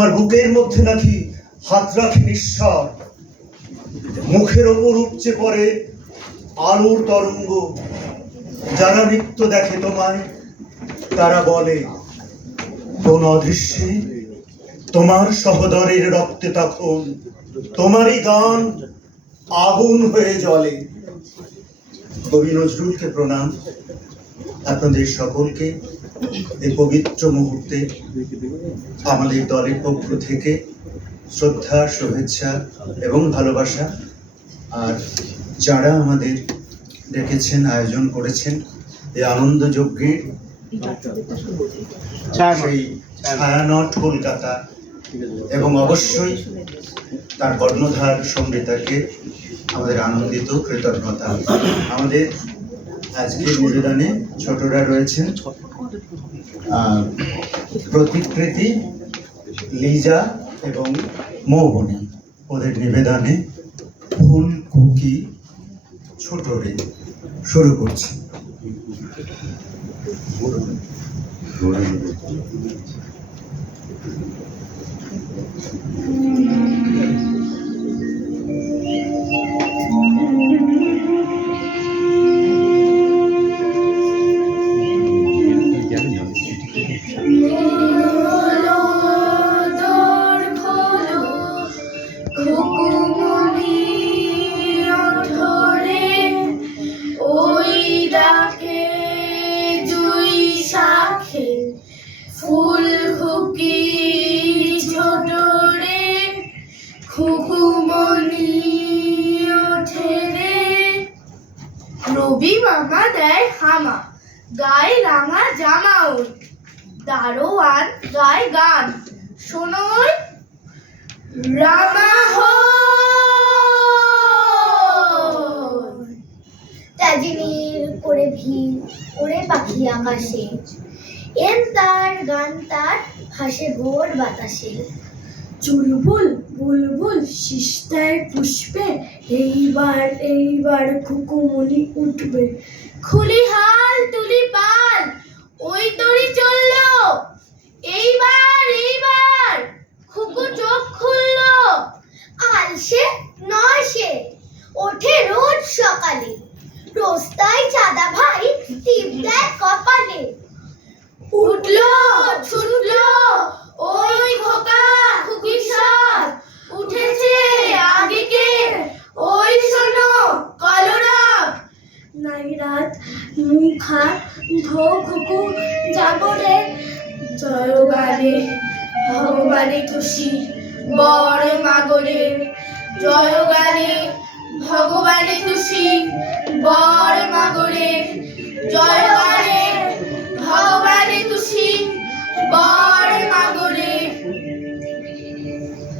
আমার বুকের মধ্যে নাকি হাত রাখে নিঃস্বর, মুখের ওপর উপচে পড়ে আলোর তরঙ্গ। যারা নৃত্য দেখে তোমায় তারা বলে কোন অদৃশ্যে তোমার সহোদরের রক্তে তখন তোমারই গান আগুন হয়ে জ্বলে। কবি নজরুলকে প্রণাম। আপনাদের সকলকে এই পবিত্র মুহূর্তে আমাদের দলের পক্ষ থেকে শ্রদ্ধা, শুভেচ্ছা এবং ভালোবাসা। আর যারা আমাদের ডেকেছেন, আয়োজন করেছেন এই আনন্দ যজ্ঞের, সেই ছায়ানট কলকাতা এবং অবশ্যই তার কর্ণধার সংগীতাকে আমাদের আনন্দিত কৃতজ্ঞতা। আমাদের আজকের নিবেদনে ছোটরা রয়েছেন প্রতিকৃতি, লিজা এবং মৌবনী। ওদের নিবেদনে ফুল কুকি ছোটরে শুরু করছি। রবি মামা দেয় হামা, গায়ে রাঙা জামা, ওই দারোয়ান গায় গান, শোনোই রামা তাজিনীর করে ভিড় ওরে পাখি আকাশে, এন তার গান তার হাসে ভোর বাতাসে। চুলবুল বুলবুল শিষ্টায় পুষ্পে, এইবার এইবার খুকুমনি উঠবে, খুলি হাল তুলি পাল, ওই তরি চললো, এইবার এইবার খুকু চোখ খুললো। আলসে নয় সে, ওঠে রোজ সকালে, রোজ তাই চাঁদা ভাই টিপ দেয় কপালে। উঠলো ছুটলো ওই খোকা খুকির সব, উঠেছে আগে কে ওই শোনো কলরব। নাই রাত মুখা ধো খুকু যাবো রে, জয় গানে ভগবানে খুশি বড় মাগরে, জয় গানে ভগবানে খুশি বড় মাগরে, জয় গানে ভগবানে খুশি বড় মাগরে।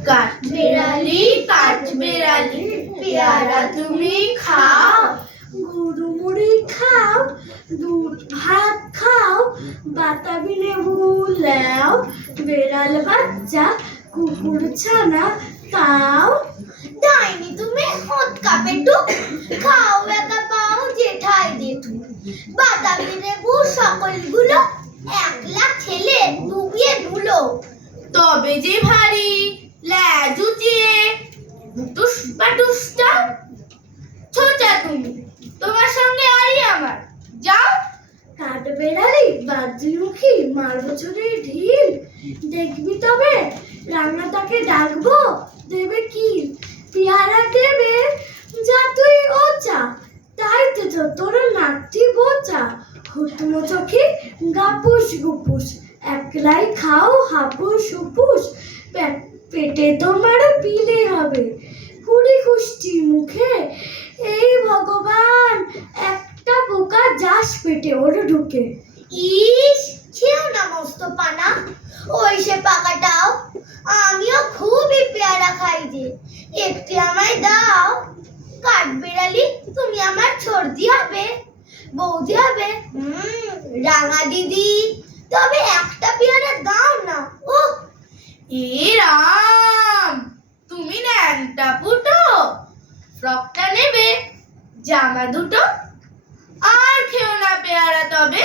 কাঠবেড়ালি কাঠবেড়ালি পেয়ারা তুমি খাও, গরু মুড়ি খাও, দুধ ভাত খাও, বাতাবি লেবু লেও, বেড়াল বাচ্চা কুকুর ছানা তাও। ডাইনি তুমি হোত কাপে টুক, খাও একা পাও জেঠাই জেঠু, বাদামি লেবু সকলগুলো একলা ছেলে ডুবিয়ে ধুলো। তবে যে ভারী ল্যাজ উঁচিয়ে টুস পাটুসটা ছোটা, তুমি তোমার সঙ্গে আই আমার যাও। কাঠবেড়ালি বাদ্রিমুখী মার বছরের ঢিল, দেখবি তবে রান্নাটাকে ডাকবো দেবে কি, পেয়ারা দেবে যা তুই ও চা, তাই তো তোর নাতি বোচা, হুতুমো চোখে গাপুস গুপুস, একলাই খাও হাপুস হুপুস, পেটে তোমার পিলে হবে কুড়ি কুষ্টি মুখে, এই ভগবান একটা পোকা যাস পেটে ওর ঢুকে। ইস ছেও না মস্ত পানা, ওই সে পাকাটাও, আমিও খুবই পেয়ারা খাই যে, একটি আমায় দাও। কাঠবেড়ালি তুমি আমার সর্দি হবে, বৌদি হবে, রাঙা দিদি, তবে একটা পেয়ারা দাও না। ও এ রাম, তুমি ন্যাংটা পুটো, ফ্রকটা নেবে, জামা দুটো, আর খেও না পেয়ারা, তবে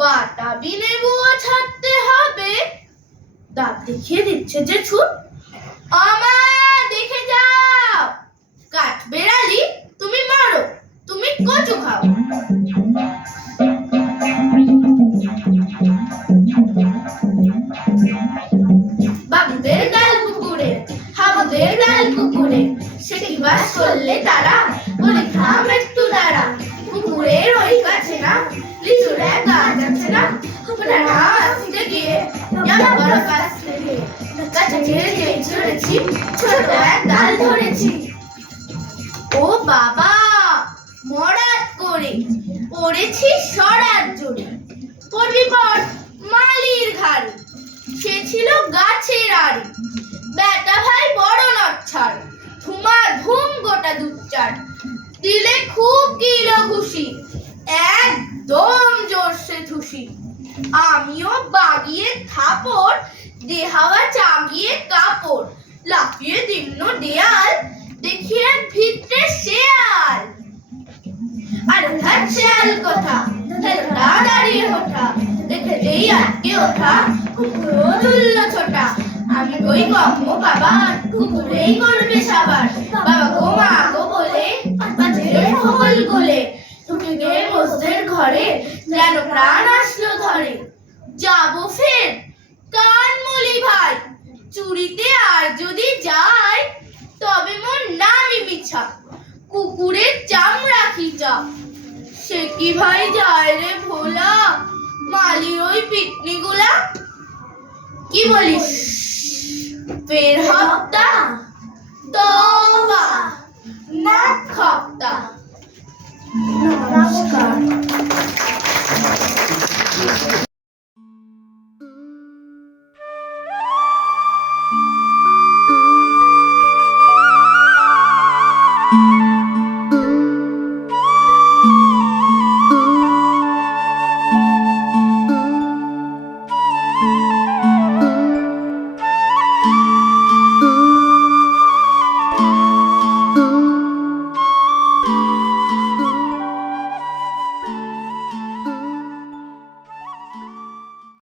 বাতাবি লেবুও ছাড়তে হবে। দাদা দেখিয়ে দিচ্ছে যে ছুট। আমা দেখে যাও, কাঠবেড়ালি তুমি মরো, তুমি কচু খাও। বাবুদের গাল পুকুরে, হাবুদের গাল পুকুরে, সে কি বাস করলে তারা, বলি থাম একটু দাঁড়া। পুকুরের ওই কাছে না, লিচুর এক গাছ আছে না, ওটা না আসতে গিয়ে আমার বড় গাছ থেকে কাছে ছেড়ে যেই চড়েছি, ছোট এক ডাল ধরেছি। ও বাবা, মরাত করে পড়েছি সরাত জোরে, পড়বি পর মালির ঘাড়ে, সে ছিল গাছের আড়ে। বেটা ভাই বড় নচ্ছাড়, ধুমা ধুম গোটা দুচ্চার, দিলে খুব কিলো ঘুষি, একদম জোরসে ধুষি। আমিও বাগিয়ে থাপড়, দেহাওয়া চাগিয়ে কাপড়, লাফিয়ে দিন্ন দেয়াল, দেখিয়ে ভিতরে শেয়াল। আর ওঠার শেয়াল কথা, ছেলেটা দাঁড়িয়ে ওঠা, দেখে যেই আটকে ওঠা, কুকুরও তুললো ছোটা। আমি কই কম্ম বাবা, কুকুরেই করবে সাবার, বাবা গো মা গো বলে বাজে ফল গোলে, ঢুকে গিয়ে বসদের ঘরে, যেন প্রাণ আসলো ধরে। যাবো ফের কান মলি ভাই, চুরিতে আর যদি যাই, তবে মোর নামই মিছা, কুকুরের চামড়া খিচা। সে কি ভাই যায় রে ভোলা, মালির ওই পিটনি গুলা। কি বলিস ফের হপ্তা, তবা না খপ্তা। নমস্কার।